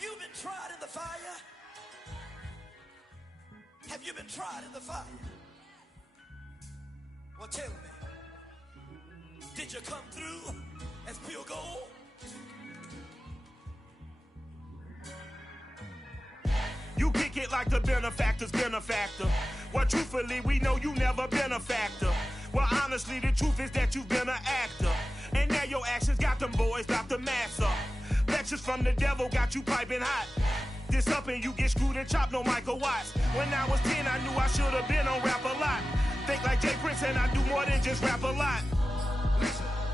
Have you been tried in the fire? Have you been tried in the fire? Well, tell me, did you come through as pure gold? You kick it like the benefactor's benefactor. Well, truthfully, we know you never been a factor. Well, honestly, the truth is that you've been an actor. And now your actions got them boys about to mass up. Lectures from the devil got you piping hot. This up and you get screwed and chopped, no Michael Watts. When I was 10, I knew I should have been on rap a lot. Think like Jay Prince and I do more than just rap a lot.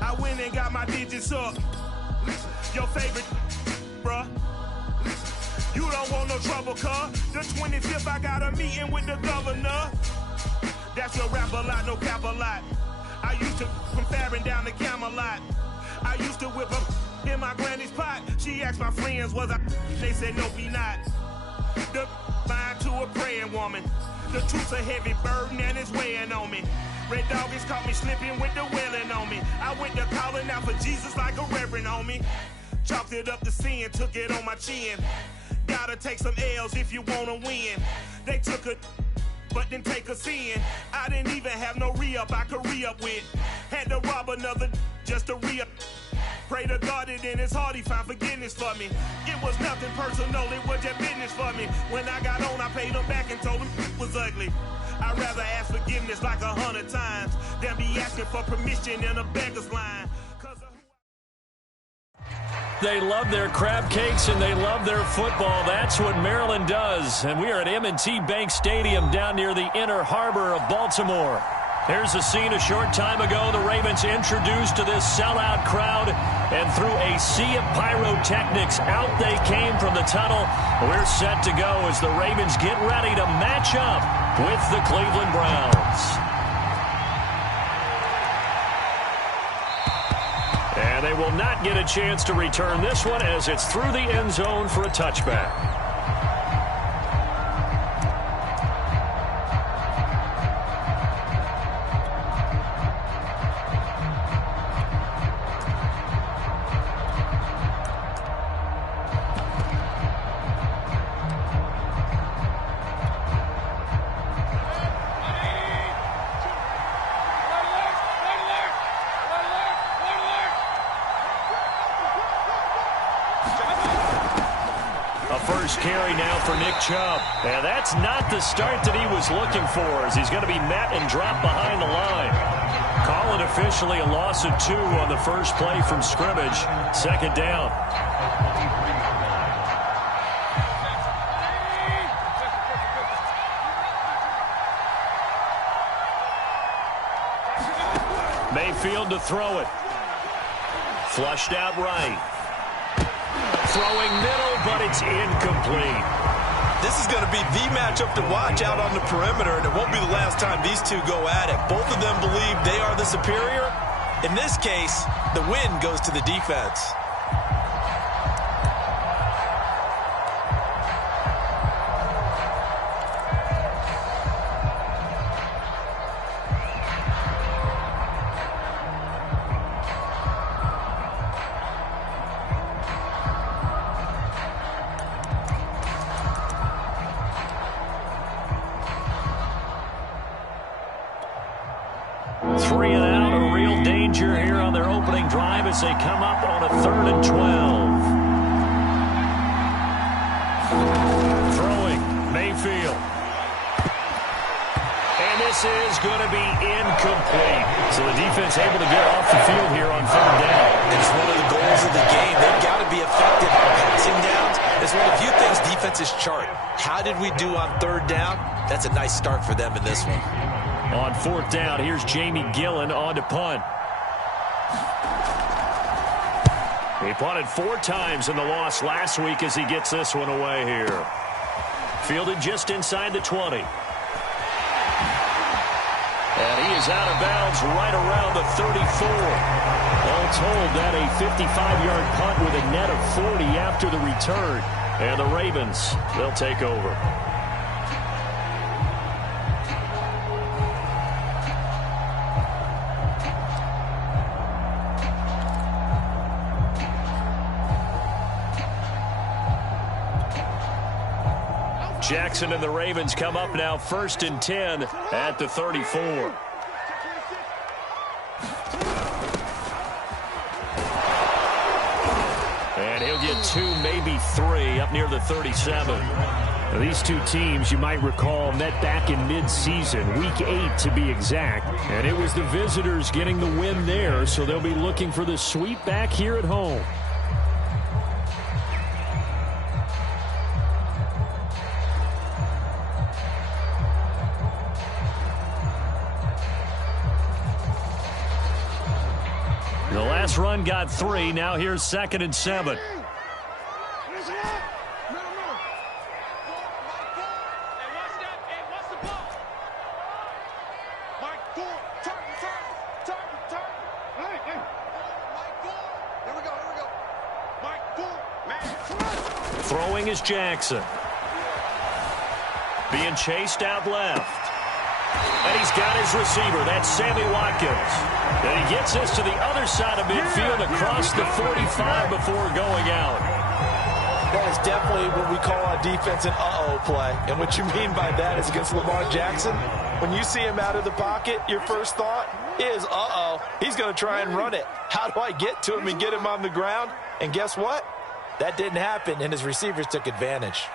I went and got my digits up. Your favorite, bruh. You don't want no trouble, cuz. The 25th, I got a meeting with the governor. That's your rap a lot, no cap a lot. I used to from Farron down to Camelot. I used to whip up in my granny's pot. She asked my friends, was I? They said, no, be not. The line to a praying woman. The truth's a heavy burden and it's weighing on me. Red Doggies caught me slipping with the wailing on me. I went to calling out for Jesus like a reverend homie. Chalked it up to sin, took it on my chin. Gotta take some L's if you wanna win. They took a but didn't take us in. I didn't even have no re-up I could re-up with. Had to rob another just to re-up. Pray to God that in his heart he found forgiveness for me. It was nothing personal, it was just business for me. When I got on, I paid him back and told him it was ugly. I'd rather ask forgiveness like 100 times than be asking for permission in a beggar's line. They love their crab cakes and they love their football. That's what Maryland does. And we are at M&T Bank Stadium down near the inner harbor of Baltimore. Here's a scene a short time ago. The Ravens introduced to this sellout crowd, and through a sea of pyrotechnics, out they came from the tunnel. We're set to go as the Ravens get ready to match up with the Cleveland Browns. And they will not get a chance to return this one as it's through the end zone for a touchback. Carry now for Nick Chubb. And that's not the start that he was looking for, as he's going to be met and dropped behind the line. Call it officially a loss of 2 on the first play from scrimmage. Second down. Mayfield to throw it. Flushed out right. Throwing middle, but it's incomplete. This is going to be the matchup to watch out on the perimeter, and it won't be the last time these two go at it. Both of them believe they are the superior. In this case, the win goes to the defense. As they come up on a 3rd and 12. Throwing, Mayfield. And this is going to be incomplete. So the defense able to get off the field here on 3rd down. It's one of the goals of the game. They've got to be effective on passing downs. It's one of the few things defenses chart. How did we do on 3rd down? That's a nice start for them in this one. On 4th down, here's Jamie Gillen on to punt. He punted 4 times in the loss last week as he gets this one away here. Fielded just inside the 20. And he is out of bounds right around the 34. All told, that a 55-yard punt with a net of 40 after the return. And the Ravens, they'll take over. Jackson and the Ravens come up now 1st and 10 at the 34. And he'll get 2, maybe 3 up near the 37. Now, these two teams, you might recall, met back in mid-season, week 8 to be exact. And it was the visitors getting the win there, so they'll be looking for the sweep back here at home. The last run got 3. Now here's 2nd and 7. Throwing is Jackson. Being chased out left. And he's got his receiver. That's Sammy Watkins. And he gets this to the other side of midfield across the 45 before going out. That is definitely what we call on defense an uh-oh play. And what you mean by that is against Lamar Jackson, when you see him out of the pocket, your first thought is, uh-oh, he's going to try and run it. How do I get to him and get him on the ground? And guess what? That didn't happen, and his receivers took advantage.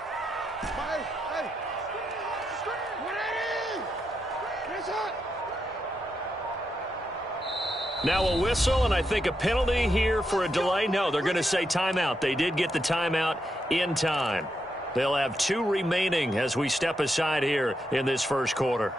Now a whistle, and I think a penalty here for a delay. No, they're going to say timeout. They did get the timeout in time. They'll have 2 remaining as we step aside here in this first quarter.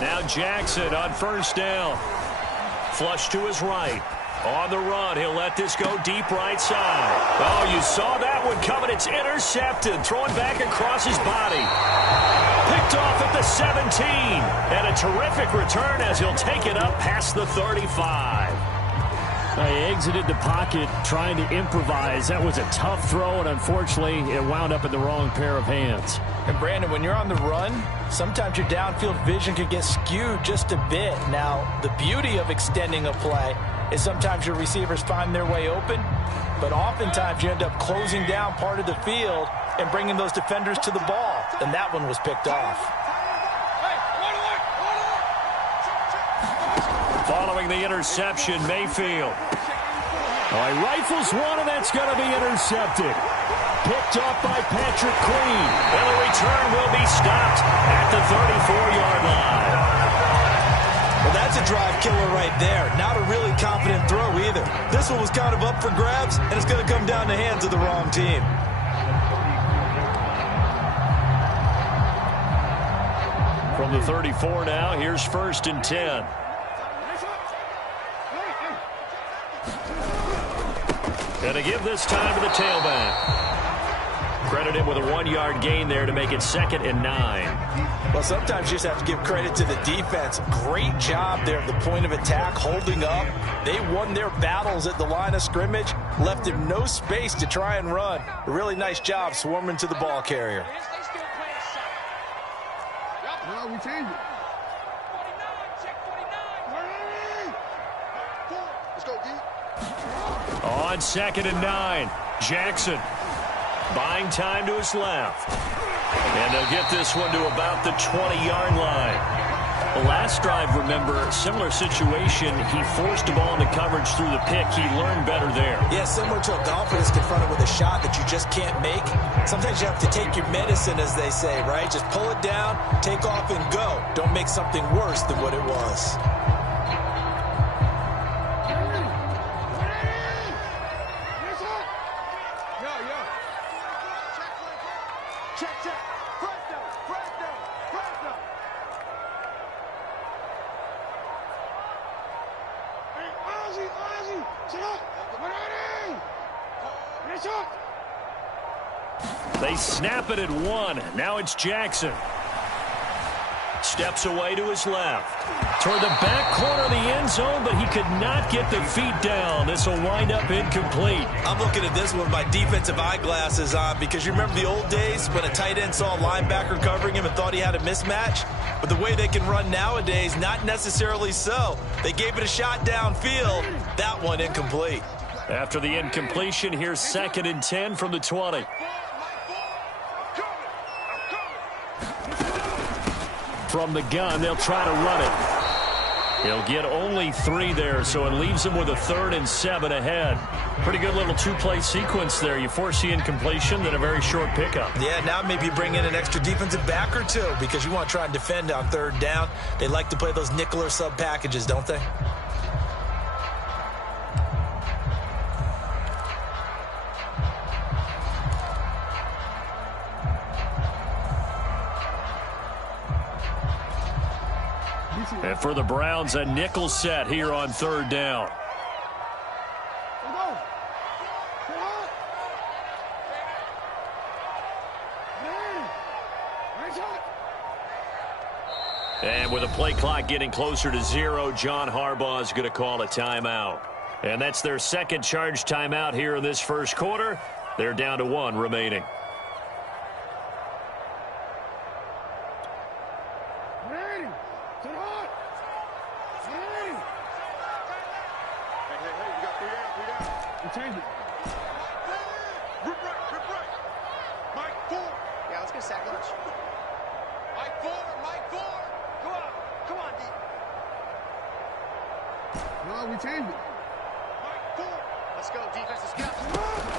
Now Jackson on 1st down. Flush to his right. On the run, he'll let this go deep right side. Oh, you saw that one coming. It's intercepted. Throwing back across his body. Picked off at the 17. And a terrific return as he'll take it up past the 35. He exited the pocket trying to improvise. That was a tough throw, and unfortunately, it wound up in the wrong pair of hands. And, Brandon, when you're on the run, sometimes your downfield vision can get skewed just a bit. Now, the beauty of extending a play is sometimes your receivers find their way open, but oftentimes you end up closing down part of the field and bringing those defenders to the ball, and that one was picked off. Following the interception, Mayfield. He rifles one, and that's going to be intercepted. Picked up by Patrick Queen. And the return will be stopped at the 34-yard line. Well, that's a drive killer right there. Not a really confident throw either. This one was kind of up for grabs, and it's going to come down the hands of the wrong team. From the 34 now, here's 1st and 10. And to give this time to the tailback. Credit him with a 1-yard gain there to make it 2nd and 9. Well, sometimes you just have to give credit to the defense. Great job there at the point of attack, holding up. They won their battles at the line of scrimmage, left him no space to try and run. A really nice job swarming to the ball carrier. We change it. Let's go, D. On 2nd and 9, Jackson buying time to his left. And they'll get this one to about the 20-yard line. The last drive, remember, similar situation. He forced the ball into coverage through the pick. He learned better there. Yeah, similar to a golfer that's confronted with a shot that you just can't make. Sometimes you have to take your medicine, as they say, right? Just pull it down, take off, and go. Don't make something worse than what it was. They snap it at 1. Now it's Jackson. Steps away to his left. Toward the back corner of the end zone, but he could not get the feet down. This will wind up incomplete. I'm looking at this one with my defensive eyeglasses on because you remember the old days when a tight end saw a linebacker covering him and thought he had a mismatch? But the way they can run nowadays, not necessarily so. They gave it a shot downfield. That one incomplete. After the incompletion, here's 2nd and 10 from the 20. From the gun, they'll try to run it. He'll get only 3 there, so it leaves him with a 3rd and 7 ahead. Pretty good little 2-play sequence there. You force the incompletion, then a very short pickup. Yeah, now maybe bring in an extra defensive back or 2 because you want to try and defend on 3rd down. They like to play those nickel or sub packages, don't they? And for the Browns, a nickel set here on 3rd down. And with the play clock getting closer to 0, John Harbaugh is going to call a timeout. And that's their 2nd charge timeout here in this first quarter. They're down to 1 remaining.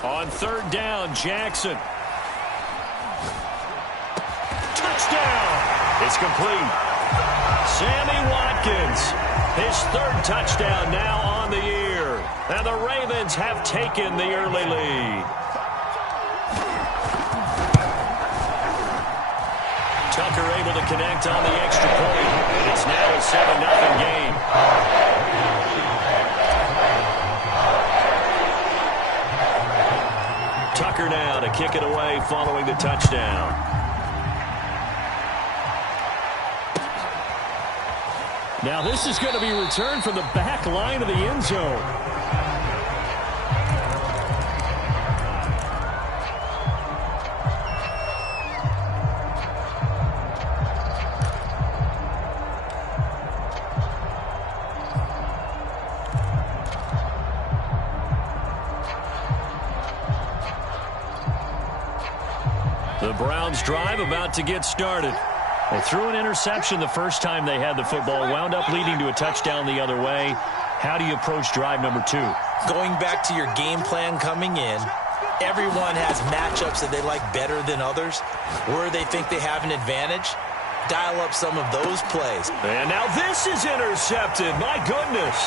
On 3rd down, Jackson. Touchdown! It's complete. Sammy Watkins, his 3rd touchdown now on the year. And the Ravens have taken the early lead. Tucker able to connect on the extra point. And it's now a 7-0 game. Tucker now to kick it away following the touchdown. Now this is going to be returned from the back line of the end zone. The Browns drive about to get started. They threw an interception the first time they had the football, wound up leading to a touchdown the other way. How do you approach drive number 2? Going back to your game plan coming in, everyone has matchups that they like better than others, where they think they have an advantage. Dial up some of those plays. And now this is intercepted. My goodness.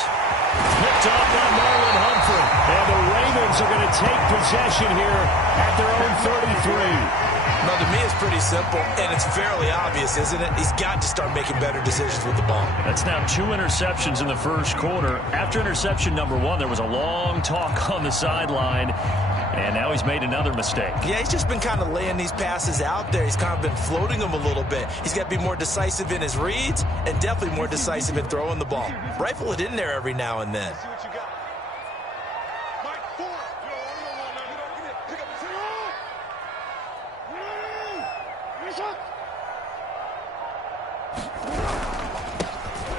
Picked off by Marlon Humphrey. And the Ravens are going to take possession here at their own 33. No, to me, it's pretty simple, and it's fairly obvious, isn't it? He's got to start making better decisions with the ball. That's now 2 interceptions in the first quarter. After interception number 1, there was a long talk on the sideline, and now he's made another mistake. Yeah, he's just been kind of laying these passes out there. He's kind of been floating them a little bit. He's got to be more decisive in his reads and definitely more decisive in throwing the ball. Rifle it in there every now and then.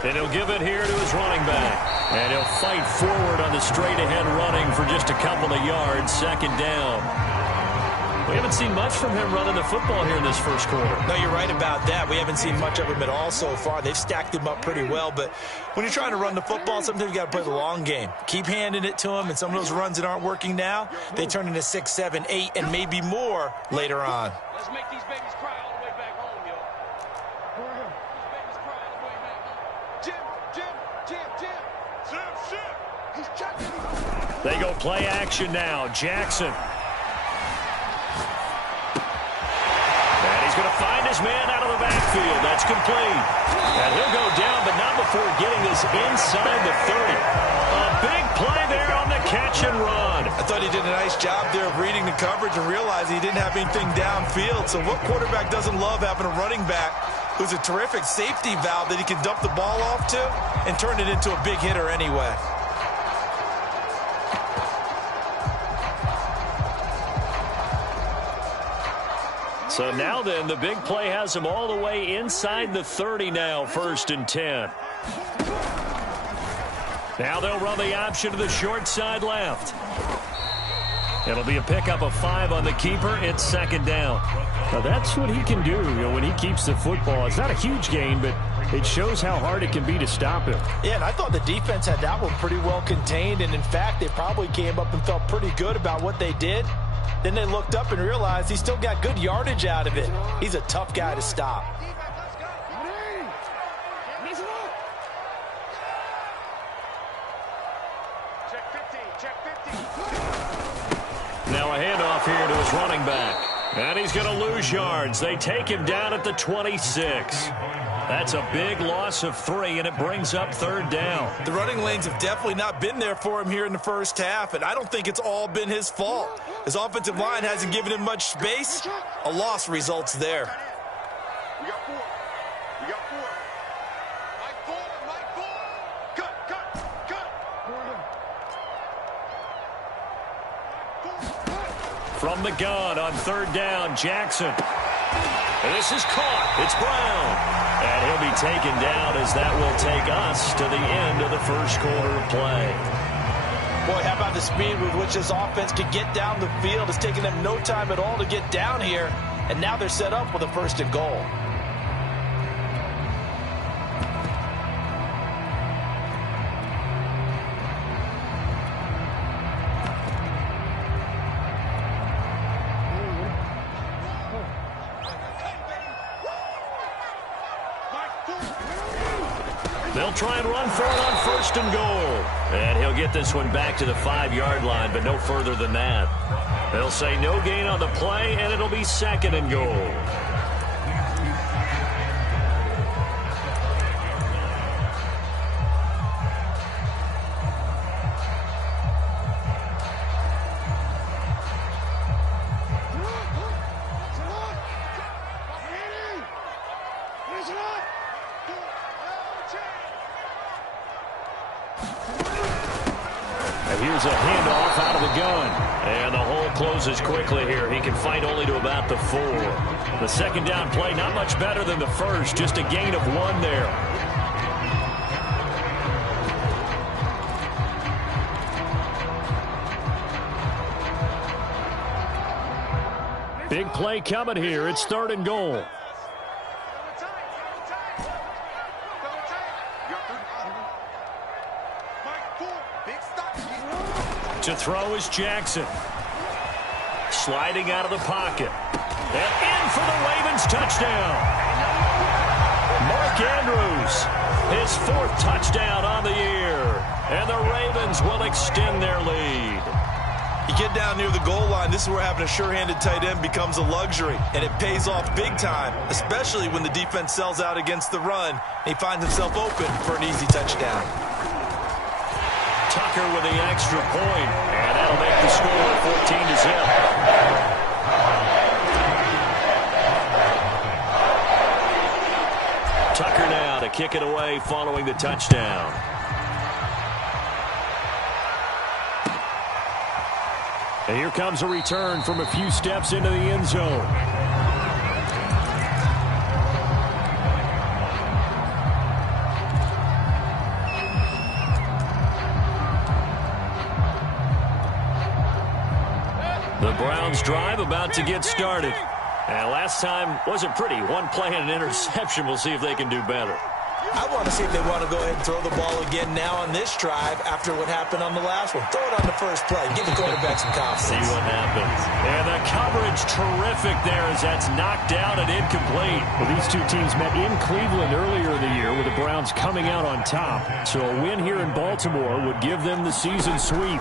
And he'll give it here to his running back. And he'll fight forward on the straight-ahead running for just a couple of yards. 2nd down. We haven't seen much from him running the football here in this first quarter. No, you're right about that. We haven't seen much of him at all so far. They've stacked him up pretty well. But when you're trying to run the football, sometimes you got to play the long game. Keep handing it to him. And some of those runs that aren't working now, they turn into 6, 7, 8, and maybe more later on. Let's make these babies cry all the way back home, yo. These babies cry all the way back home. Jim. He's checking. They go play action now. Jackson. And he's going to find his man out of the backfield. That's complete. And he'll go down, but not before getting this inside the 30. A big play there on the catch and run. I thought he did a nice job there of reading the coverage and realizing he didn't have anything downfield. So what quarterback doesn't love having a running back who's a terrific safety valve that he can dump the ball off to and turn it into a big hitter anyway. So now then, the big play has him all the way inside the 30 now, 1st and 10. Now they'll run the option to the short side left. It'll be a pickup of 5 on the keeper. It's 2nd down. Now that's what he can do, when he keeps the football. It's not a huge gain, but it shows how hard it can be to stop him. Yeah, and I thought the defense had that one pretty well contained, and in fact, they probably came up and felt pretty good about what they did. Then they looked up and realized he still got good yardage out of it. He's a tough guy to stop. Now a handoff here to his running back. And he's going to lose yards. They take him down at the 26. That's a big loss of 3, and it brings up 3rd down. The running lanes have definitely not been there for him here in the first half, and I don't think it's all been his fault. His offensive line hasn't given him much space. A loss results there. We got 4. We got 4. Mike 4. Cut. From the gun on 3rd down, Jackson. And this is caught. It's Brown. And he'll be taken down as that will take us to the end of the first quarter of play. Boy, how about the speed with which this offense can get down the field? It's taken them no time at all to get down here, and now they're set up with a 1st and goal. They'll try and run for it on 1st and goal. And he'll get this one back to the 5-yard line, but no further than that. They'll say no gain on the play, and it'll be 2nd and goal. Here's a handoff out of the gun. And the hole closes quickly here. He can fight only to about the 4. The 2nd down play, not much better than the first. Just a gain of 1 there. Big play coming here. It's 3rd and goal. To throw is Jackson. Sliding out of the pocket. And in for the Ravens touchdown. Mark Andrews, his 4th touchdown on the year. And the Ravens will extend their lead. You get down near the goal line, this is where having a sure-handed tight end becomes a luxury. And it pays off big time, especially when the defense sells out against the run. And he finds himself open for an easy touchdown. Tucker with the extra point, and that'll make the score 14-0. Tucker now to kick it away following the touchdown. And here comes a return from a few steps into the end zone. The Browns drive about to get started. And last time wasn't pretty. 1 play and an interception. We'll see if they can do better. I want to see if they want to go ahead and throw the ball again now on this drive after what happened on the last one. Throw it on the first play. Give the quarterback some confidence. See what happens. And the coverage terrific there as that's knocked down and incomplete. Well, these two teams met in Cleveland earlier in the year with the Browns coming out on top. So a win here in Baltimore would give them the season sweep.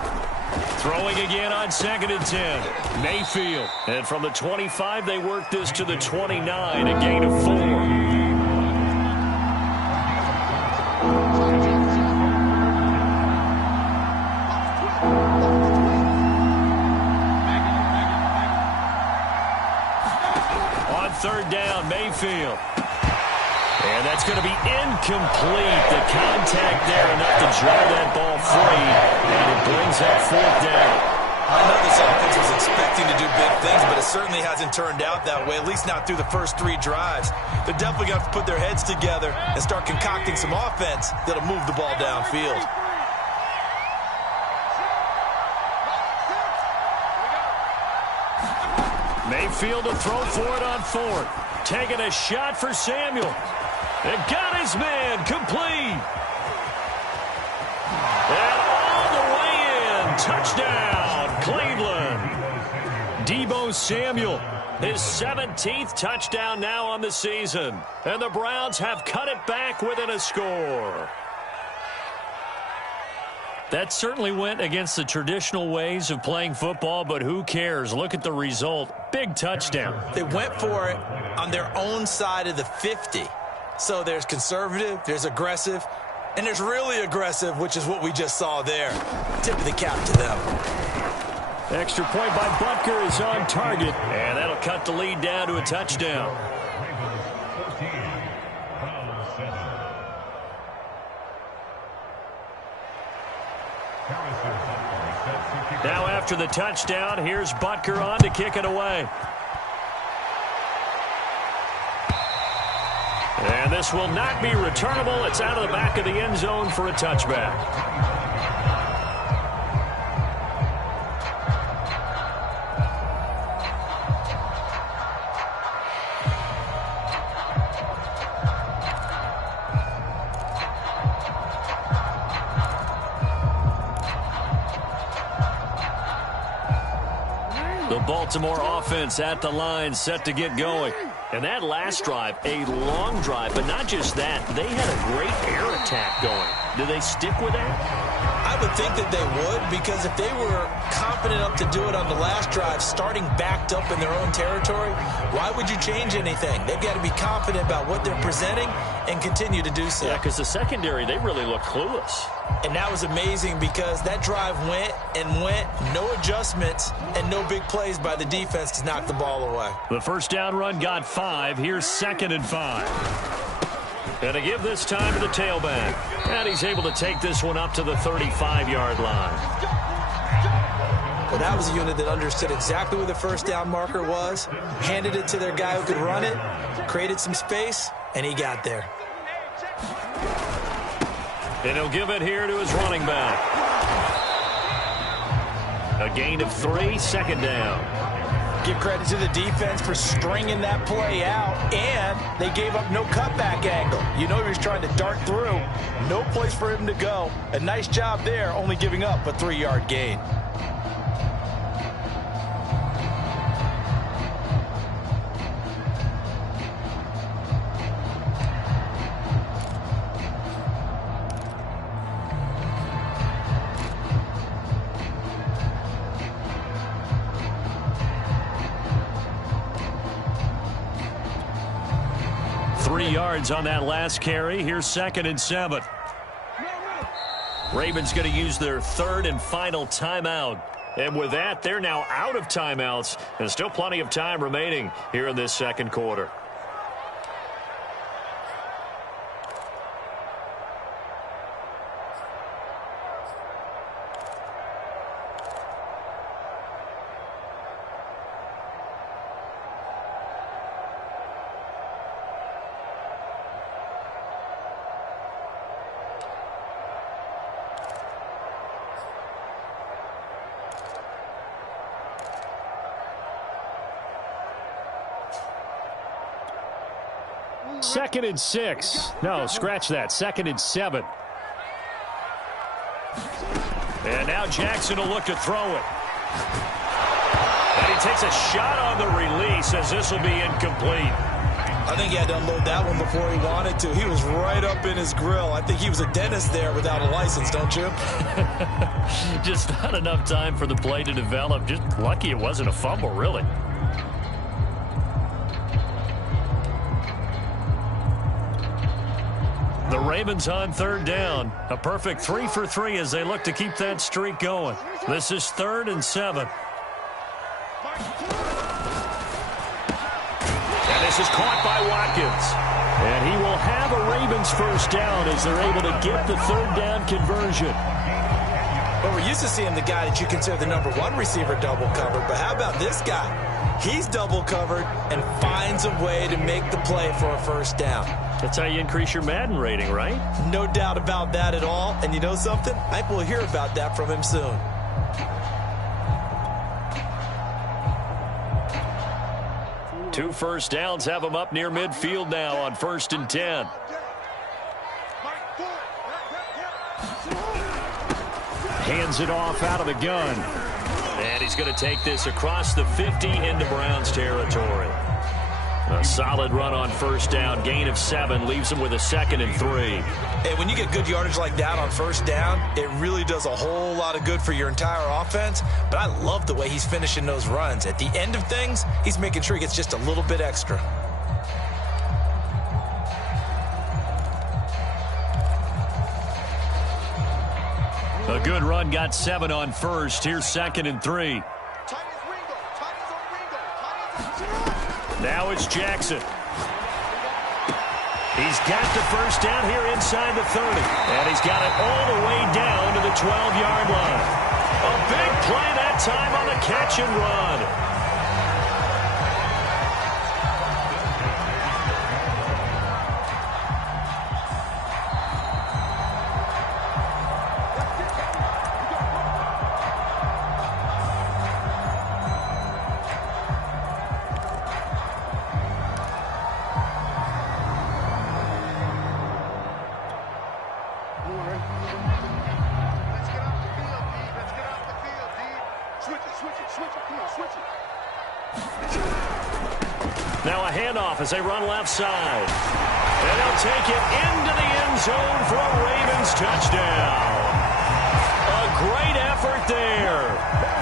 Throwing again on 2nd and 10. Mayfield. And from the 25, they work this to the 29, a gain of 4. On 3rd down, Mayfield. It's going to be incomplete. The contact there enough to jar that ball free, and it brings up fourth down. I know this offense was expecting to do big things, but it certainly hasn't turned out that way, at least not through the first 3 drives. They're definitely going to have to put their heads together and start concocting some offense that'll move the ball downfield. Mayfield to throw for it on 4th. Taking a shot for Samuel. And got his man complete. And all the way in. Touchdown, Cleveland. Deebo Samuel, his 17th touchdown now on the season. And the Browns have cut it back within a score. That certainly went against the traditional ways of playing football, but who cares? Look at the result. Big touchdown. They went for it on their own side of the 50. So there's conservative, there's aggressive, and there's really aggressive, which is what we just saw there. Tip of the cap to them. Extra point by Butker is on target, and that'll cut the lead down to a touchdown. Now after the touchdown, here's Butker on to kick it away. And this will not be returnable. It's out of the back of the end zone for a touchback. The Baltimore offense at the line, set to get going. And that last drive, a long drive, but not just that. They had a great air attack going. Do they stick with that? I would think that they would, because if they were confident enough to do it on the last drive, starting backed up in their own territory, why would you change anything? They've got to be confident about what they're presenting and continue to do so. Yeah, because the secondary, they really look clueless. And that was amazing because that drive went and went, no adjustments, and no big plays by the defense to knock the ball away. The first down run got 5. Here's 2nd and 5. And to give this time to the tailback. And he's able to take this one up to the 35-yard line. Well, that was a unit that understood exactly where the first down marker was, handed it to their guy who could run it, created some space, and he got there. And he'll give it here to his running back. A gain of 3, 2nd down. Give credit to the defense for stringing that play out, and they gave up no cutback angle. You know he was trying to dart through. No place for him to go. A nice job there, only giving up a 3-yard gain. Yards on that last carry. Here's 2nd and 7. Ravens going to use their 3rd and final timeout. And with that, they're now out of timeouts. And still plenty of time remaining here in this second quarter. Second and 6. No, scratch that. 2nd and 7. And now Jackson will look to throw it. And he takes a shot on the release as this will be incomplete. I think he had to unload that one before he wanted to. He was right up in his grill. I think he was a dentist there without a license, don't you? Just not enough time for the play to develop. Just lucky it wasn't a fumble, really. The Ravens on 3rd down. A perfect 3 for 3 as they look to keep that streak going. This is 3rd and 7. And this is caught by Watkins. And he will have a Ravens first down as they're able to get the third down conversion. Well, we're used to seeing the guy that you consider the number one receiver double covered, but how about this guy? He's double covered and finds a way to make the play for a first down. That's how you increase your Madden rating, right? No doubt about that at all. And you know something? I think we'll hear about that from him soon. Two first downs have him up near midfield now on 1st and 10. Hands it off out of the gun. And he's going to take this across the 50 into Browns territory. A solid run on first down. Gain of 7 leaves him with a 2nd and 3. Hey, when you get good yardage like that on first down, it really does a whole lot of good for your entire offense. But I love the way he's finishing those runs. At the end of things, he's making sure he gets just a little bit extra. A good run, got 7 on first. Here's 2nd and 3. Now it's Jackson. He's got the first down here inside the 30. And he's got it all the way down to the 12-yard line. A big play that time on the catch and run. Now a handoff as they run left side. And they'll take it into the end zone for a Ravens touchdown. A great effort there.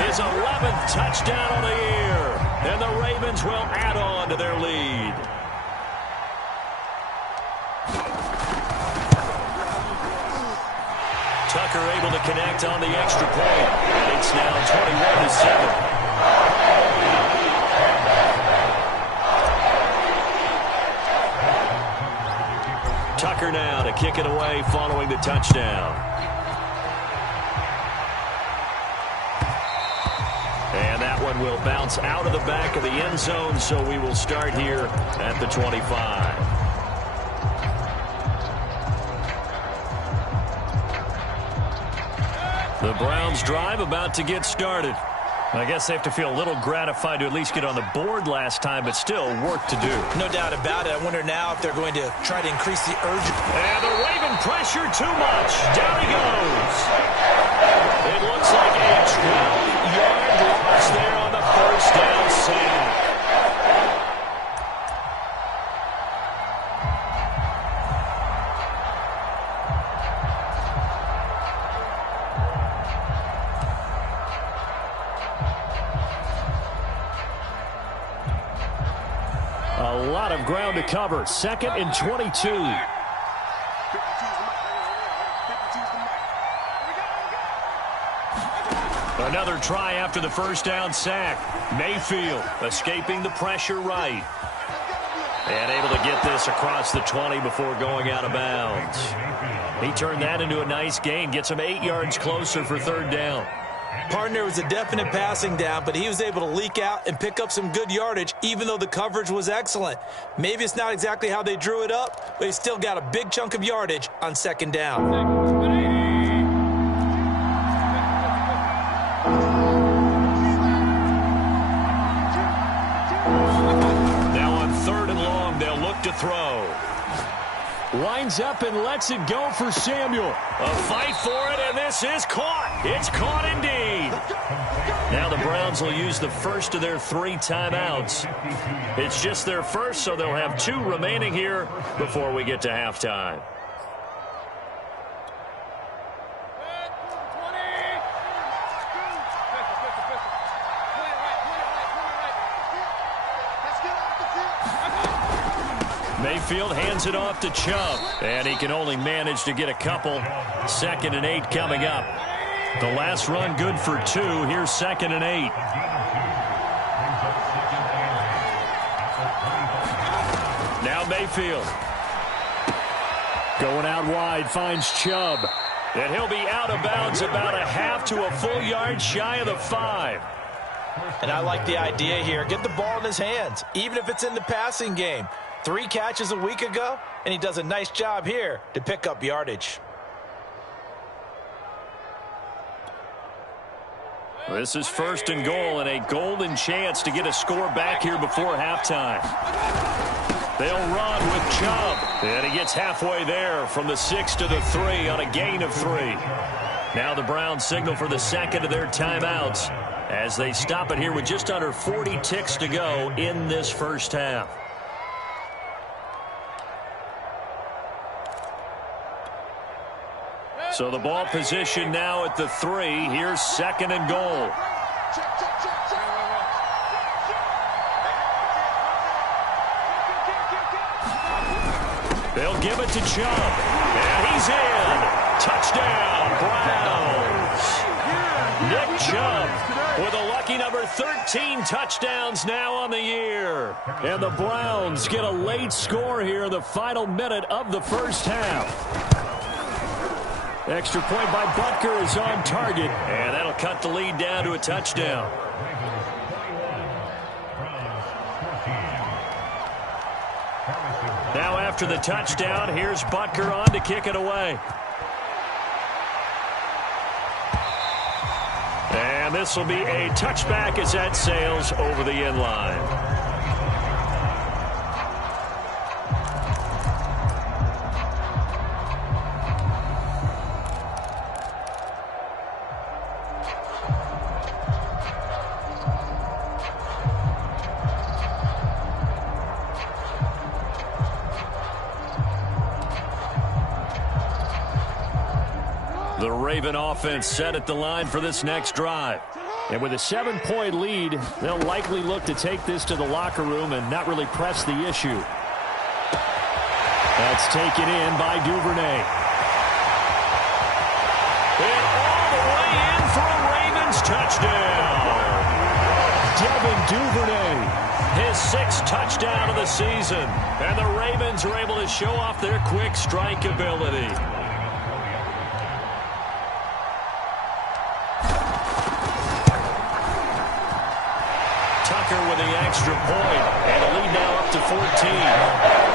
His 11th touchdown of the year. And the Ravens will add on to their lead. Tucker able to connect on the extra point. And it's now 21-7. Tucker now to kick it away following the touchdown. And that one will bounce out of the back of the end zone, so we will start here at the 25. The Browns drive about to get started. I guess they have to feel a little gratified to at least get on the board last time, but still work to do. No doubt about it. I wonder now if they're going to try to increase the urgency. And the Raven pressure too much. Down he goes. It looks like a 12-yard loss there on the first down sack. A lot of ground to cover. 2nd and 22. Another try after the first down sack. Mayfield escaping the pressure right. And able to get this across the 20 before going out of bounds. He turned that into a nice gain. Gets him 8 yards closer for third down. Partner was a definite passing down, but he was able to leak out and pick up some good yardage, even though the coverage was excellent. Maybe it's not exactly how they drew it up, but he still got a big chunk of yardage on second down. Now on 3rd and long, they'll look to throw. Lines up and lets it go for Samuel. A fight for it, and this is caught. It's caught indeed. Now the Browns will use the first of their 3 timeouts. It's just their first, so they'll have 2 remaining here before we get to halftime. Mayfield hands it off to Chubb, and he can only manage to get a couple. 2nd and 8 coming up. The last run good for 2. Here's 2nd and 8. Now Mayfield. Going out wide, finds Chubb. And he'll be out of bounds about a half to a full yard shy of the 5. And I like the idea here. Get the ball in his hands, even if it's in the passing game. 3 catches a week ago, and he does a nice job here to pick up yardage. This is 1st and goal and a golden chance to get a score back here before halftime. They'll run with Chubb. And he gets halfway there from the 6 to the 3 on a gain of 3. Now the Browns signal for the second of their timeouts as they stop it here with just under 40 ticks to go in this first half. So the ball position now at the 3. Here's 2nd and goal. They'll give it to Chubb. And he's in. Touchdown, Browns. Nick Chubb with a lucky number 13 touchdowns now on the year. And the Browns get a late score here in the final minute of the first half. Extra point by Butker is on target. And that'll cut the lead down to a touchdown. Now after the touchdown, here's Butker on to kick it away. And this will be a touchback as that sails over the end line. The Raven offense set at the line for this next drive. And with a 7-point lead, they'll likely look to take this to the locker room and not really press the issue. That's taken in by Duvernay. And all the way in for a Ravens touchdown. Devin Duvernay. His 6th touchdown of the season. And the Ravens are able to show off their quick strike ability. Tucker with the extra point, and a lead now up to 14.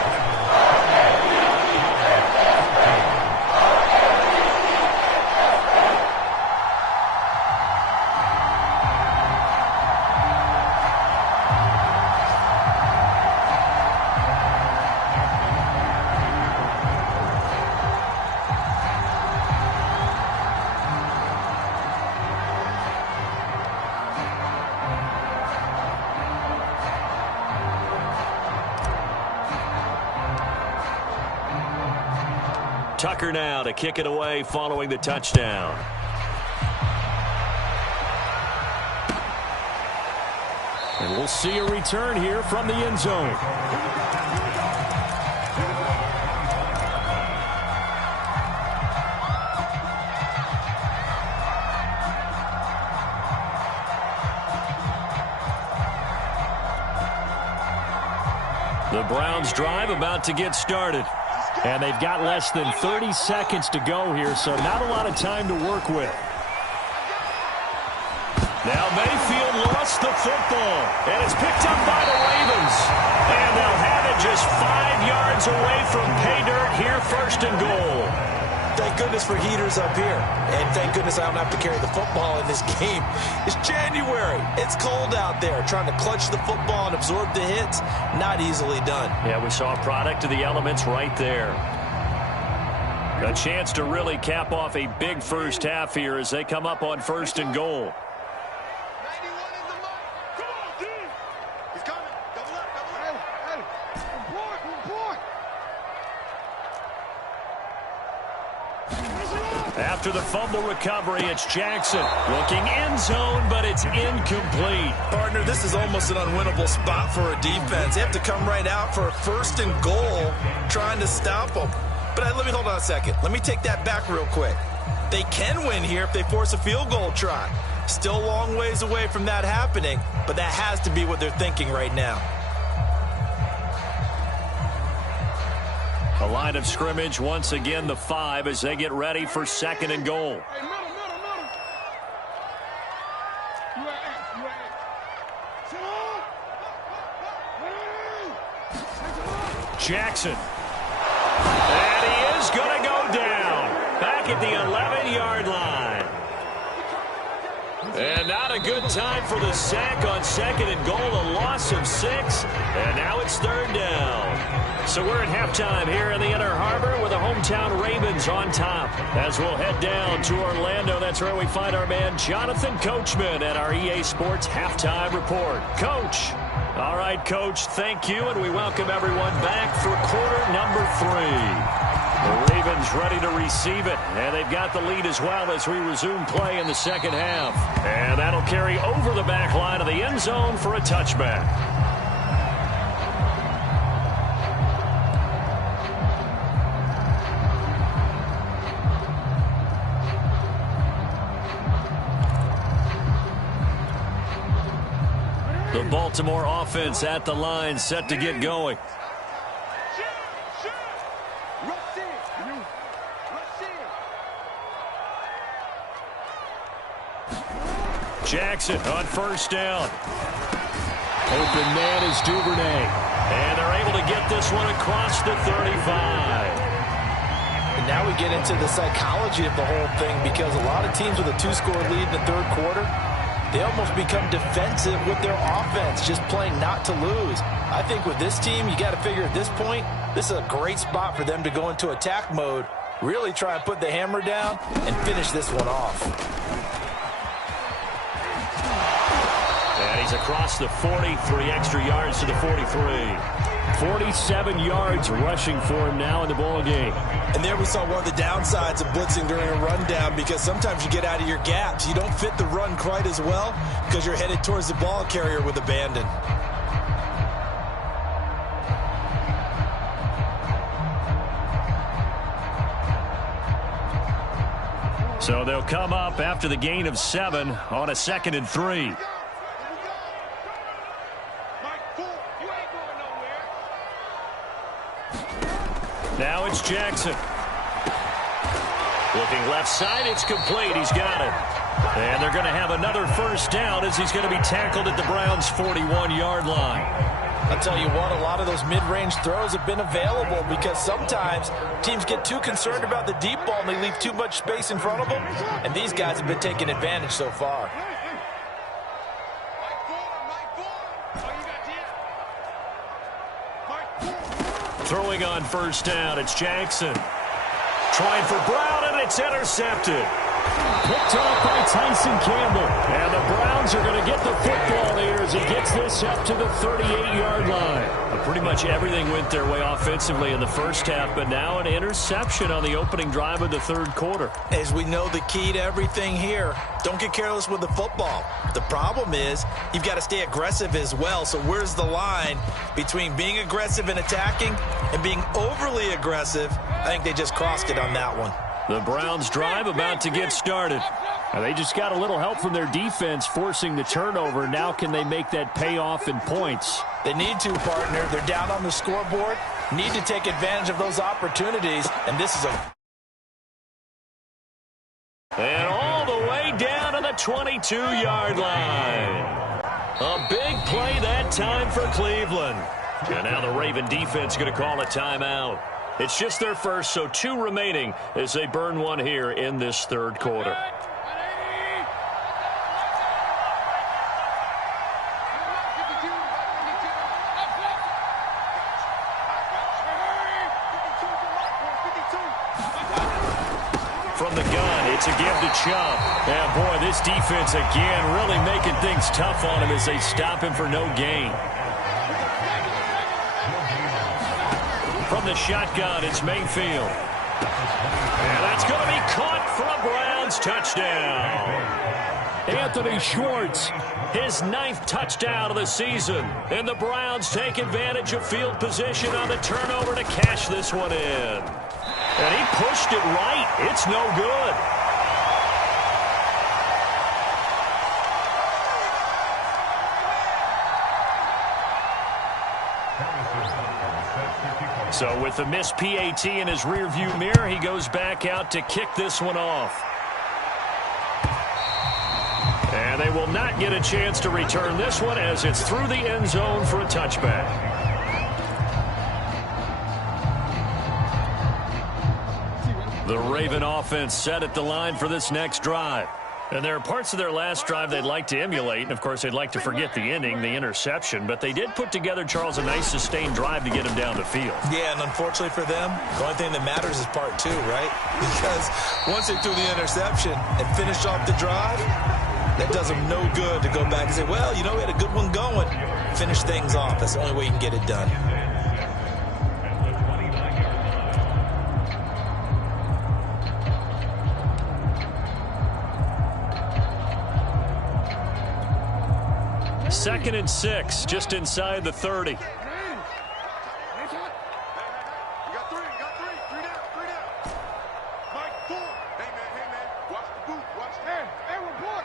Tucker now to kick it away following the touchdown. And we'll see a return here from the end zone. The Browns drive about to get started. And they've got less than 30 seconds to go here, so not a lot of time to work with. Now Mayfield lost the football, and it's picked up by the Ravens. And they'll have it just 5 yards away from pay dirt here, 1st and goal. Thank goodness for heaters up here. And thank goodness I don't have to carry the football in this game. It's January. It's cold out there. Trying to clutch the football and absorb the hits, not easily done. Yeah, we saw a product of the elements right there. A chance to really cap off a big first half here as they come up on 1st and goal. After the fumble recovery, it's Jackson looking end zone, but it's incomplete. Partner, this is almost an unwinnable spot for a defense. They have to come right out for a 1st and goal, trying to stop them. But let me hold on a second. Let me take that back real quick. They can win here if they force a field goal try. Still a long ways away from that happening, but that has to be what they're thinking right now. The line of scrimmage, once again, the 5 as they get ready for 2nd and goal. Hey, middle. You at. Sit on. Jackson. And he is going to go down. Back at the 11-yard line. And not a good time for the sack on 2nd and goal. A loss of 6. And now it's 3rd down. So we're at halftime here in the Inner Harbor with the hometown Ravens on top. As we'll head down to Orlando, that's where we find our man Jonathan Coachman at our EA Sports Halftime Report. Coach. All right, Coach, thank you, and we welcome everyone back for quarter number 3. The Ravens ready to receive it, and they've got the lead as well as we resume play in the second half. And that'll carry over the back line of the end zone for a touchback. The Baltimore offense at the line, set to get going. Jackson on 1st down. Open man is Duvernay. And they're able to get this one across the 35. And now we get into the psychology of the whole thing, because a lot of teams with a 2-score lead in the 3rd quarter, they almost become defensive with their offense, just playing not to lose. I think with this team, you got to figure at this point, this is a great spot for them to go into attack mode, really try and put the hammer down and finish this one off. And he's across the 40, 3 extra yards to the 43. 47 yards rushing for him now in the ball game. And there we saw one of the downsides of blitzing during a rundown, because sometimes you get out of your gaps. You don't fit the run quite as well because you're headed towards the ball carrier with abandon. So they'll come up after the gain of 7 on a 2nd and 3. Now it's Jackson. Looking left side, it's complete. He's got it. And they're going to have another 1st down as he's going to be tackled at the Browns' 41-yard line. I'll tell you what, a lot of those mid-range throws have been available, because sometimes teams get too concerned about the deep ball and they leave too much space in front of them. And these guys have been taking advantage so far. Throwing on 1st down, it's Jackson. Trying for Brown, and it's intercepted. Picked off by Tyson Campbell. And the Browns are going to get the football here as he gets this up to the 38-yard line. Pretty much everything went their way offensively in the 1st half, but now an interception on the opening drive of the 3rd quarter. As we know, the key to everything here, don't get careless with the football. The problem is you've got to stay aggressive as well. So where's the line between being aggressive and attacking and being overly aggressive? I think they just crossed it on that one. The Browns drive about to get started. They just got a little help from their defense forcing the turnover. Now can they make that payoff in points? They need to, partner. They're down on the scoreboard. Need to take advantage of those opportunities, and this is a... And all the way down to the 22-yard line. A big play that time for Cleveland. And now the Raven defense going to call a timeout. It's just their first, so 2 remaining as they burn one here in this 3rd quarter. From the gun, it's a give to Chubb. And boy, this defense again really making things tough on him as they stop him for no gain. From the shotgun, it's Mayfield. And that's going to be caught for a Browns touchdown. Anthony Schwartz. His 9th touchdown of the season. And the Browns take advantage of field position on the turnover to cash this one in. And he pushed it right. It's no good. So with the missed PAT in his rearview mirror, he goes back out to kick this one off. And they will not get a chance to return this one as it's through the end zone for a touchback. The Raven offense set at the line for this next drive. And there are parts of their last drive they'd like to emulate. And, of course, they'd like to forget the ending, the interception. But they did put together, Charles, a nice sustained drive to get him down the field. Yeah, and unfortunately for them, the only thing that matters is part two, right? Because once they threw the interception and finished off the drive, that does them no good to go back and say, well, you know, we had a good one going. Finish things off. That's the only way you can get it done. Second and 6, just inside the 30. You got three. Three down. Mike, 4. Hey, man. Watch the boot. Watch the Hey, report.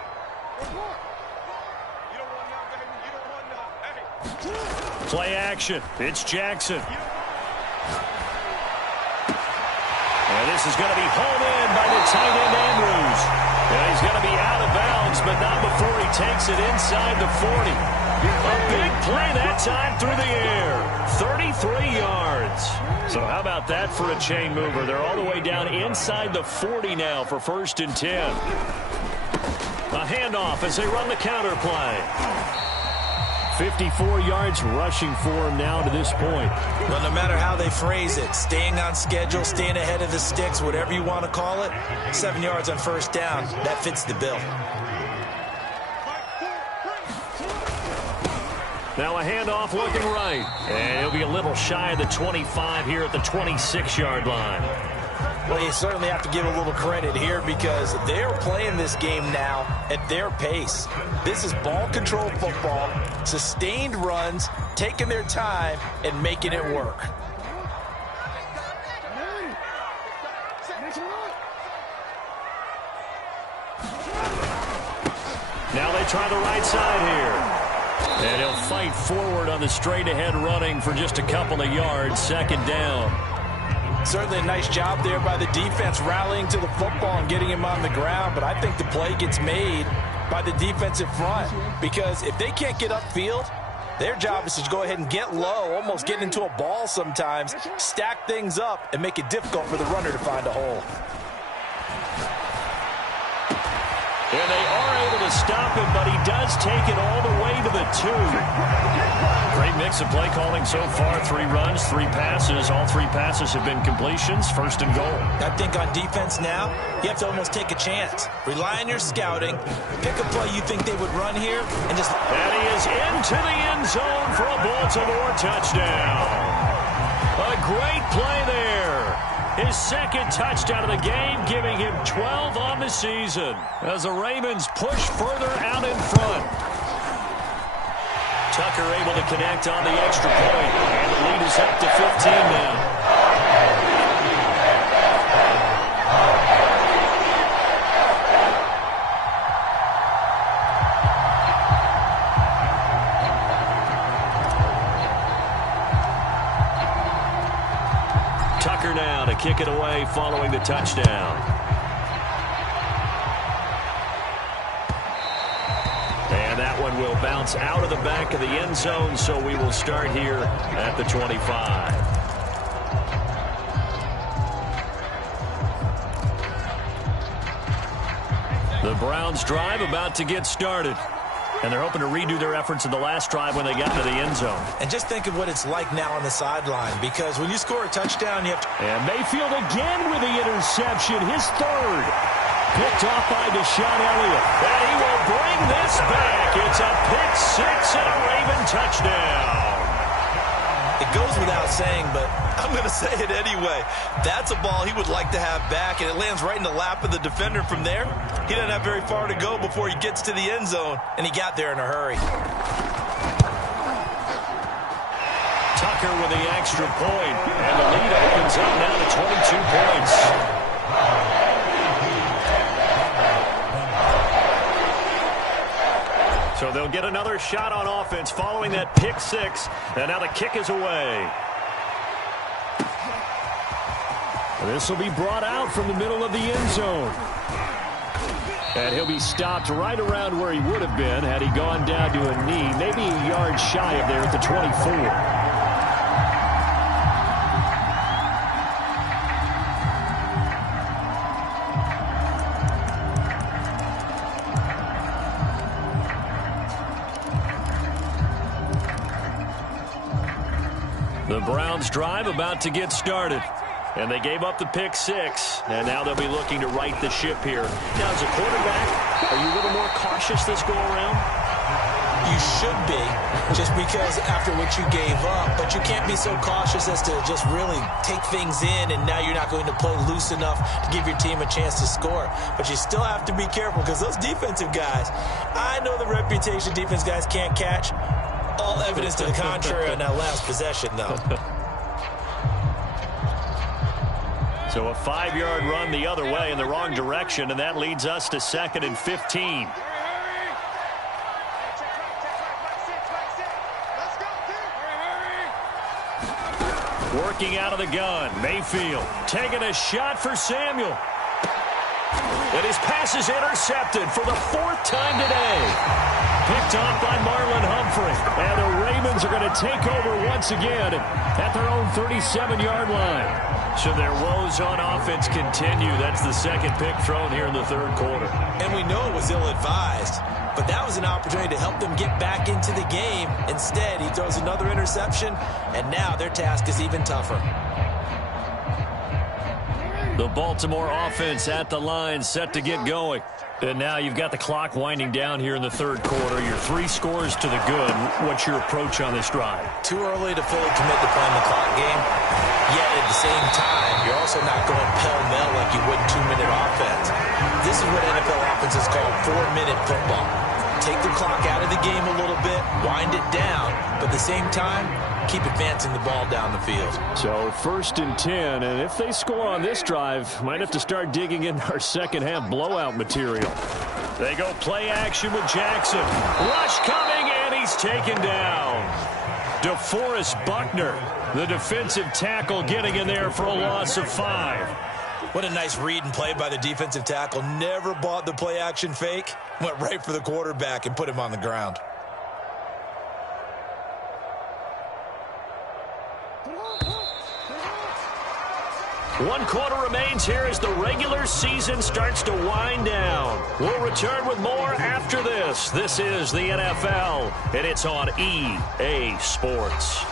You don't want none, baby. You don't want none. Hey. Play action. It's Jackson. And this is going to be hauled in by the tight end, Andrews. And he's going to be out of bounds, but not before he takes it inside the 40. A big play that time through the air. 33 yards. So how about that for a chain mover? They're all the way down inside the 40 now for 1st and 10. A handoff as they run the counter play. 54 yards rushing for him now to this point. But no matter how they phrase it, staying on schedule, staying ahead of the sticks, whatever you want to call it, 7 yards on 1st down, that fits the bill. Now a handoff looking right. And he'll be a little shy of the 25 here at the 26-yard line. Well, you certainly have to give a little credit here because they're playing this game now at their pace. This is ball control football, sustained runs, taking their time and making it work. Now they try the right side here. And he'll fight forward on the straight-ahead running for just a couple of yards, 2nd down. Certainly a nice job there by the defense rallying to the football and getting him on the ground, but I think the play gets made by the defensive front because if they can't get upfield, their job is to go ahead and get low, almost get into a ball sometimes, stack things up, and make it difficult for the runner to find a hole. And they are able to stop him, but he does take it all the way to the 2. Great mix of play calling so far. 3 runs, 3 passes. All 3 passes have been completions. 1st and goal. I think on defense now, you have to almost take a chance. Rely on your scouting. Pick a play you think they would run here. And just. And he is into the end zone for a Baltimore touchdown. A great play there. His 2nd touchdown of the game, giving him 12 on the season as the Ravens push further out in front. Tucker able to connect on the extra point, and the lead is up to 15 now. Tucker now to kick it away following the touchdown. And that one will bounce out of the back of the end zone, so we will start here at the 25. The Browns drive about to get started. And they're hoping to redo their efforts in the last drive when they got into the end zone. And just think of what it's like now on the sideline, because when you score a touchdown, you have to... And Mayfield again with the interception, his 3rd. Picked off by Deshaun Elliott. And he will bring this back. It's a pick 6 and a Raven touchdown. It goes without saying, but I'm going to say it anyway. That's a ball he would like to have back, and it lands right in the lap of the defender from there. He doesn't have very far to go before he gets to the end zone, and he got there in a hurry. Tucker with the extra point, and the lead opens up now to 22 points. So they'll get another shot on offense following that pick 6, and now the kick is away. This will be brought out from the middle of the end zone. And he'll be stopped right around where he would have been had he gone down to a knee, maybe a yard shy of there at the 24. The Browns drive about to get started. And they gave up the pick 6, and now they'll be looking to right the ship here. Now, as a quarterback, are you a little more cautious this go around? You should be, just because after what you gave up. But you can't be so cautious as to just really take things in, and now you're not going to play loose enough to give your team a chance to score. But you still have to be careful, because those defensive guys, I know the reputation defense guys can't catch. All evidence to the contrary on that last possession, though. So a 5-yard run the other way in the wrong direction, and that leads us to 2nd and 15. Working out of the gun, Mayfield taking a shot for Samuel. And his pass is intercepted for the 4th time today. Picked off by Marlon Humphrey. And the Ravens are going to take over once again at their own 37-yard line. So their woes on offense continue. That's the 2nd pick thrown here in the 3rd quarter. And we know it was ill-advised, but that was an opportunity to help them get back into the game. Instead, he throws another interception, and now their task is even tougher. The Baltimore offense at the line, set to get going. And now you've got the clock winding down here in the 3rd quarter. Your 3 scores to the good. What's your approach on this drive? Too early to fully commit to playing the clock game. Yet at the same time, you're also not going pell-mell like you would 2-minute offense. This is what NFL offenses call 4-minute football. Take the clock out of the game a little bit, wind it down, but at the same time, keep advancing the ball down the field. So 1st and 10, and if they score on this drive, might have to start digging in our second-half blowout material. They go play action with Jackson. Rush coming, and he's taken down. DeForest Buckner, the defensive tackle, getting in there for a loss of 5. What a nice read and play by the defensive tackle. Never bought the play action fake. Went right for the quarterback and put him on the ground. One quarter remains here as the regular season starts to wind down. We'll return with more after this. This is the NFL, and it's on EA Sports.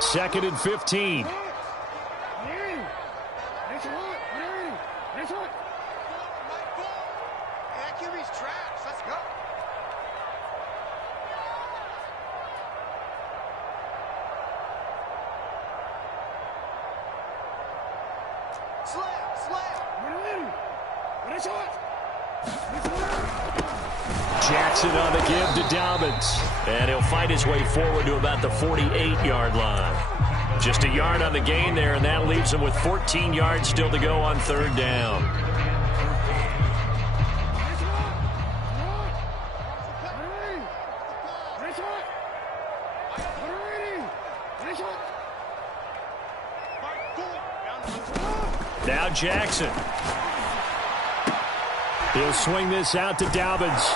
Second and 15. Jackson on the give to Dobbins. And he'll fight his way forward to about the 48-yard line. Just a yard on the gain there, and that leaves him with 14 yards still to go on 3rd down. Now Jackson. He'll swing this out to Dobbins.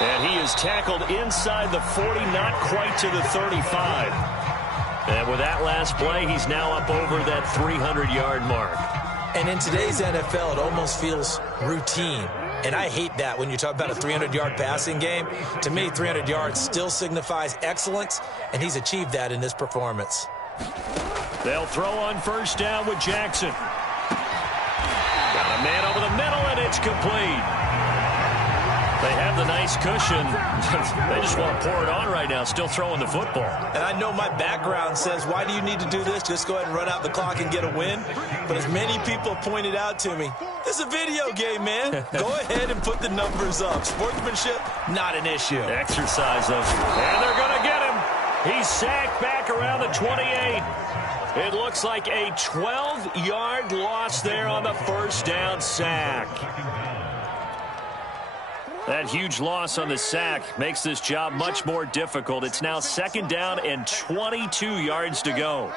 And he is tackled inside the 40, not quite to the 35. And with that last play, he's now up over that 300-yard mark. And in today's NFL, it almost feels routine. And I hate that when you talk about a 300-yard passing game. To me, 300 yards still signifies excellence, and he's achieved that in this performance. They'll throw on 1st down with Jackson. Got a man over the middle, and it's complete. They have the nice cushion. They just want to pour it on right now, still throwing the football. And I know my background says, why do you need to do this? Just go ahead and run out the clock and get a win. But as many people pointed out to me, this is a video game, man. Go ahead and put the numbers up. Sportsmanship, not an issue. Exercise them. And they're going to get him. He's sacked back around the 28. It looks like a 12-yard loss there on the 1st down sack. That huge loss on the sack makes this job much more difficult. It's now 2nd down and 22 yards to go.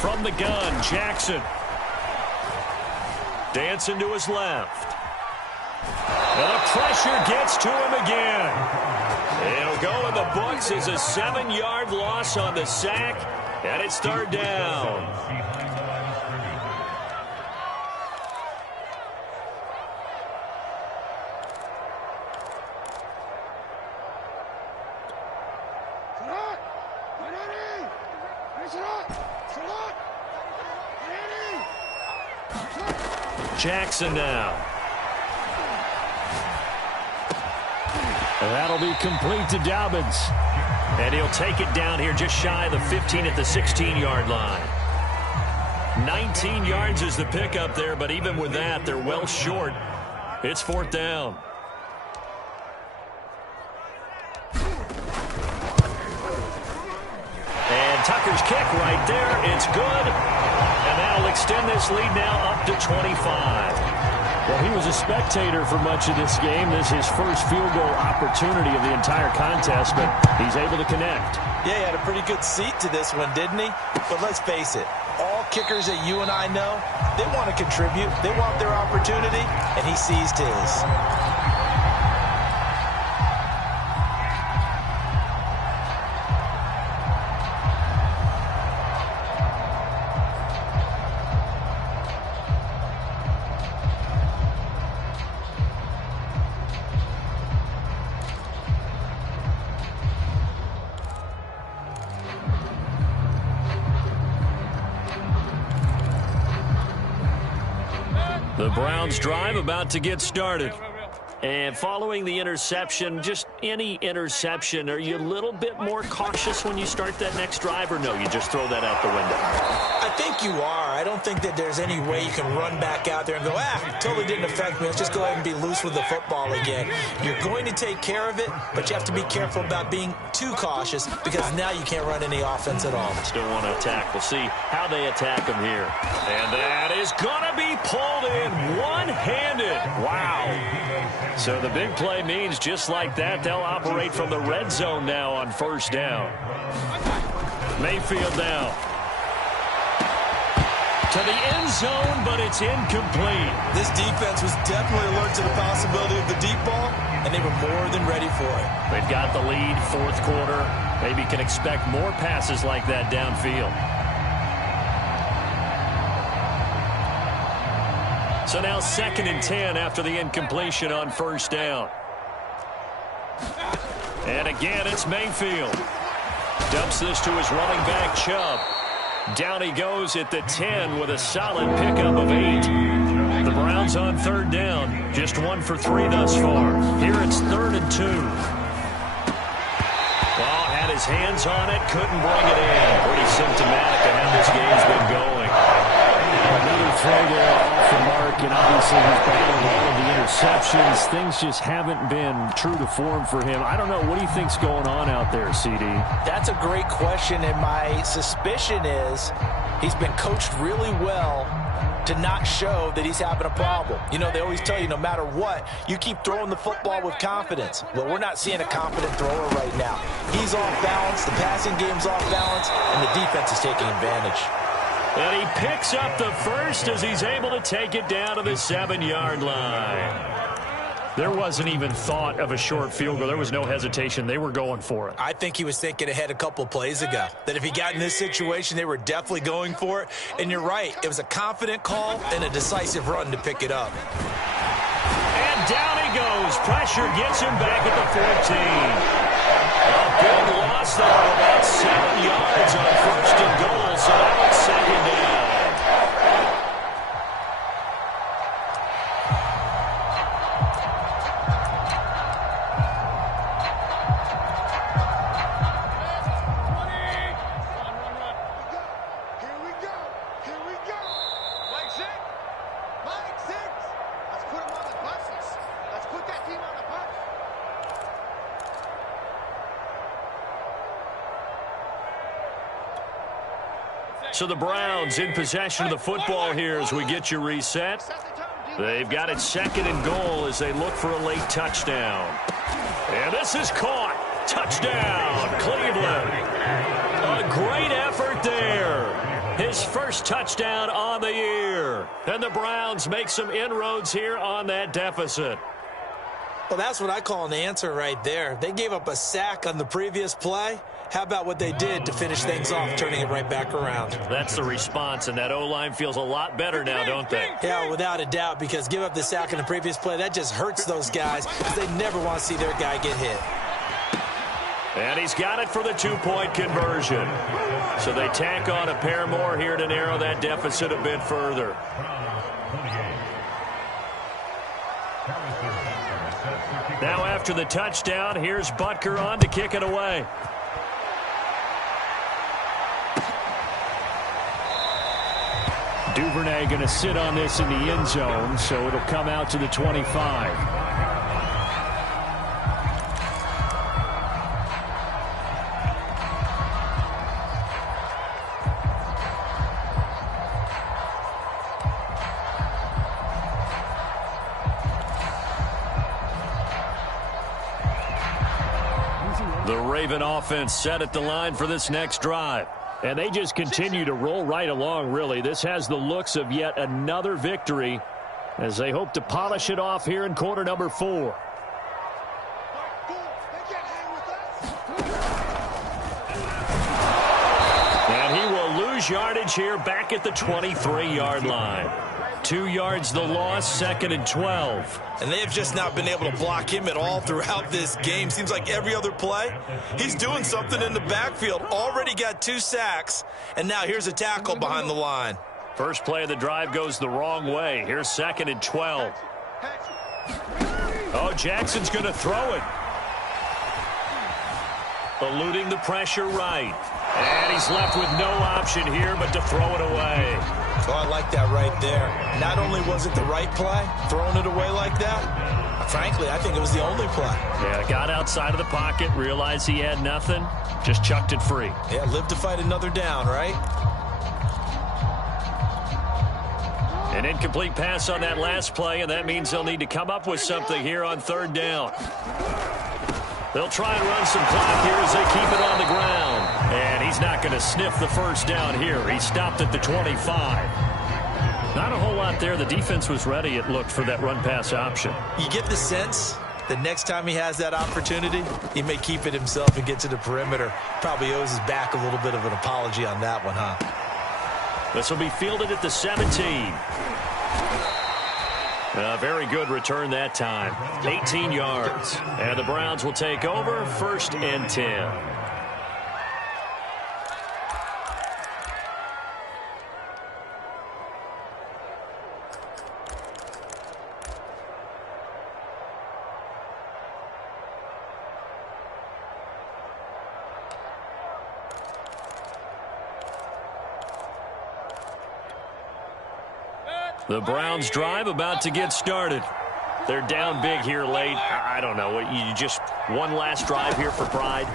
From the gun, Jackson. Dancing to his left. And the pressure gets to him again. It'll go in the books as a 7-yard loss on the sack, and it's 3rd down. Jackson now. And that'll be complete to Dobbins. And he'll take it down here just shy of the 15 at the 16-yard line. 19 yards is the pickup there, but even with that, they're well short. It's 4th down. And Tucker's kick right there. It's good. And that'll extend this lead now up to 25. Well, he was a spectator for much of this game. This is his first field goal opportunity of the entire contest, but he's able to connect. Yeah, he had a pretty good seat to this one, didn't he? But let's face it, all kickers that you and I know, they want to contribute. They want their opportunity, and he seized his. The Browns drive about to get started. And following the interception, just any interception, are you a little bit more cautious when you start that next drive, or no, you just throw that out the window? I think you are. I don't think that there's any way you can run back out there and go, it totally didn't affect me. Let's just go ahead and be loose with the football again. You're going to take care of it, but you have to be careful about being too cautious because now you can't run any offense at all. Still want to attack. We'll see how they attack him here. And that is going to be pulled in one-handed. Wow. So the big play means just like that, they'll operate from the red zone now on 1st down. Mayfield now. To the end zone, but it's incomplete. This defense was definitely alert to the possibility of the deep ball, and they were more than ready for it. They've got the lead, 4th quarter. Maybe can expect more passes like that downfield. So now 2nd and 10 after the incompletion on 1st down. And again, it's Mayfield. Dumps this to his running back, Chubb. Down he goes at the 10 with a solid pickup of 8. The Browns on 3rd down. Just 1 for 3 thus far. Here it's 3rd and 2. Well, had his hands on it, couldn't bring it in. Pretty symptomatic of how this game's been going. Another throw there off the mark, and obviously he's battled all of the interceptions. Things just haven't been true to form for him. I don't know. What do you think's going on out there, CD? That's a great question, and my suspicion is he's been coached really well to not show that he's having a problem. You know, they always tell you no matter what, you keep throwing the football with confidence. Well, we're not seeing a confident thrower right now. He's off balance, the passing game's off balance, and the defense is taking advantage. And he picks up the first as he's able to take it down to the 7-yard line. There wasn't even thought of a short field goal. There was no hesitation. They were going for it. I think he was thinking ahead a couple plays ago, that if he got in this situation, they were definitely going for it. And you're right. It was a confident call and a decisive run to pick it up. And down he goes. Pressure gets him back at the 14. A big loss there of about 7 yards on 1st and goal. So now it's 2nd down. So the Browns in possession of the football here as we get you reset. They've got it 2nd and goal as they look for a late touchdown. And this is caught. Touchdown, Cleveland. A great effort there. His first touchdown on the year. And the Browns make some inroads here on that deficit. Well, that's what I call an answer right there. They gave up a sack on the previous play. How about what they did to finish things off, turning it right back around? That's the response, and that O-line feels a lot better now, don't they? Yeah, without a doubt, because give up the sack in the previous play, that just hurts those guys because they never want to see their guy get hit. And he's got it for the 2-point conversion. So they tack on a pair more here to narrow that deficit a bit further. Now after the touchdown, here's Butker on to kick it away. Duvernay going to sit on this in the end zone, so it'll come out to the 25. The Raven offense set at the line for this next drive. And they just continue to roll right along, really. This has the looks of yet another victory as they hope to polish it off here in quarter number 4. And he will lose yardage here back at the 23-yard line. 2 yards the loss, 2nd and 12. And they have just not been able to block him at all throughout this game. Seems like every other play, he's doing something in the backfield. Already got 2 sacks, and now here's a tackle behind the line. First play of the drive goes the wrong way. Here's 2nd and 12. Oh, Jackson's going to throw it. Eluding the pressure right. And he's left with no option here but to throw it away. Oh, I like that right there. Not only was it the right play, throwing it away like that, frankly, I think it was the only play. Yeah, got outside of the pocket, realized he had nothing, just chucked it free. Yeah, live to fight another down, right? An incomplete pass on that last play, and that means they'll need to come up with something here on 3rd down. They'll try and run some clock here as they keep it on the ground. And he's not going to sniff the first down here. He stopped at the 25. Not a whole lot there. The defense was ready, it looked, for that run-pass option. You get the sense that next time he has that opportunity, he may keep it himself and get to the perimeter. Probably owes his back a little bit of an apology on that one, huh? This will be fielded at the 17. A very good return that time. 18 yards. And the Browns will take over 1st and 10. The Browns drive about to get started. They're down big here late. I don't know. You just one last drive here for pride?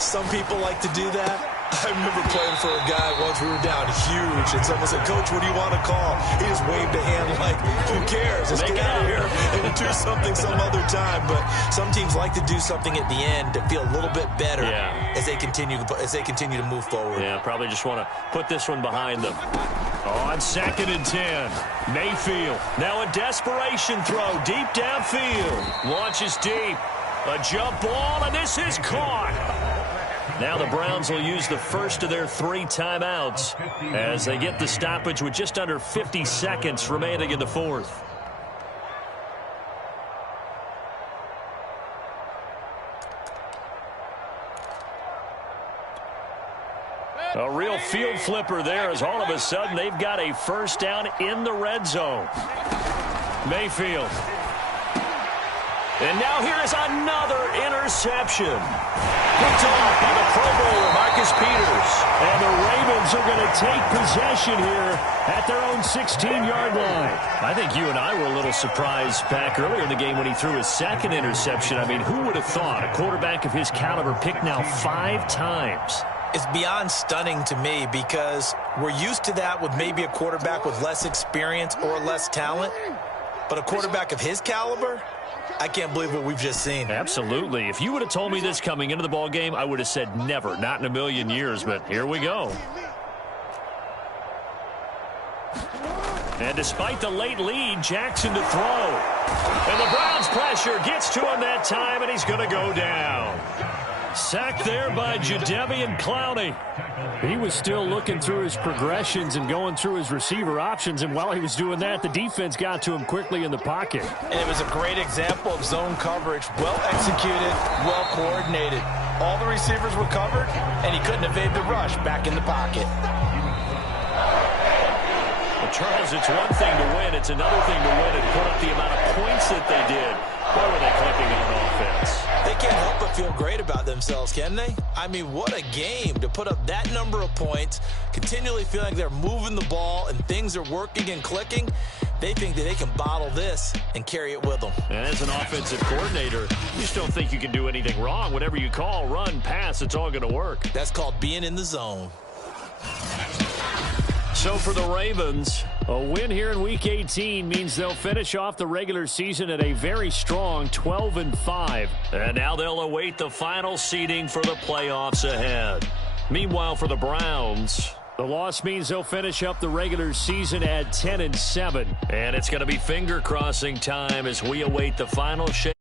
Some people like to do that. I remember playing for a guy once. We were down huge, and someone said, "Coach, what do you want to call?" He just waved a hand like, "Who cares? Let's get out of here and we'll do something some other time." But some teams like to do something at the end to feel a little bit better as they continue to move forward. Yeah, probably just want to put this one behind them. On 2nd and 10, Mayfield. Now a desperation throw deep downfield. Launches deep. A jump ball, and this is caught. Now the Browns will use the first of their 3 timeouts as they get the stoppage with just under 50 seconds remaining in the 4th. A real field flipper there as all of a sudden they've got a first down in the red zone. Mayfield. And now here is another interception. Picked off by the Pro Bowler, Marcus Peters. And the Ravens are going to take possession here at their own 16-yard line. I think you and I were a little surprised back earlier in the game when he threw his 2nd interception. I mean, who would have thought a quarterback of his caliber picked now 5 times? is beyond stunning to me because we're used to that with maybe a quarterback with less experience or less talent. But a quarterback of his caliber, I can't believe what we've just seen. Absolutely. If you would have told me this coming into the ball game, I would have said never, not in a million years. But here we go. And despite the late lead, Jackson to throw. And the Browns' pressure gets to him that time, and he's going to go down. Sacked there by Jadeveon Clowney. He was still looking through his progressions and going through his receiver options, and while he was doing that, the defense got to him quickly in the pocket. And it was a great example of zone coverage. Well executed, well coordinated. All the receivers were covered, and he couldn't evade the rush back in the pocket. Well, Charles, it's one thing to win. It's another thing to win and put up the amount of points that they did. Boy, were they clicking on offense. They can't help but feel great about themselves, can they? I mean, what a game to put up that number of points, continually feeling like they're moving the ball and things are working and clicking. They think that they can bottle this and carry it with them. And as an offensive coordinator, you just don't think you can do anything wrong. Whatever you call, run, pass, it's all going to work. That's called being in the zone. So for the Ravens, a win here in Week 18 means they'll finish off the regular season at a very strong 12-5. And now they'll await the final seeding for the playoffs ahead. Meanwhile, for the Browns, the loss means they'll finish up the regular season at 10-7. And it's going to be finger-crossing time as we await the final shape.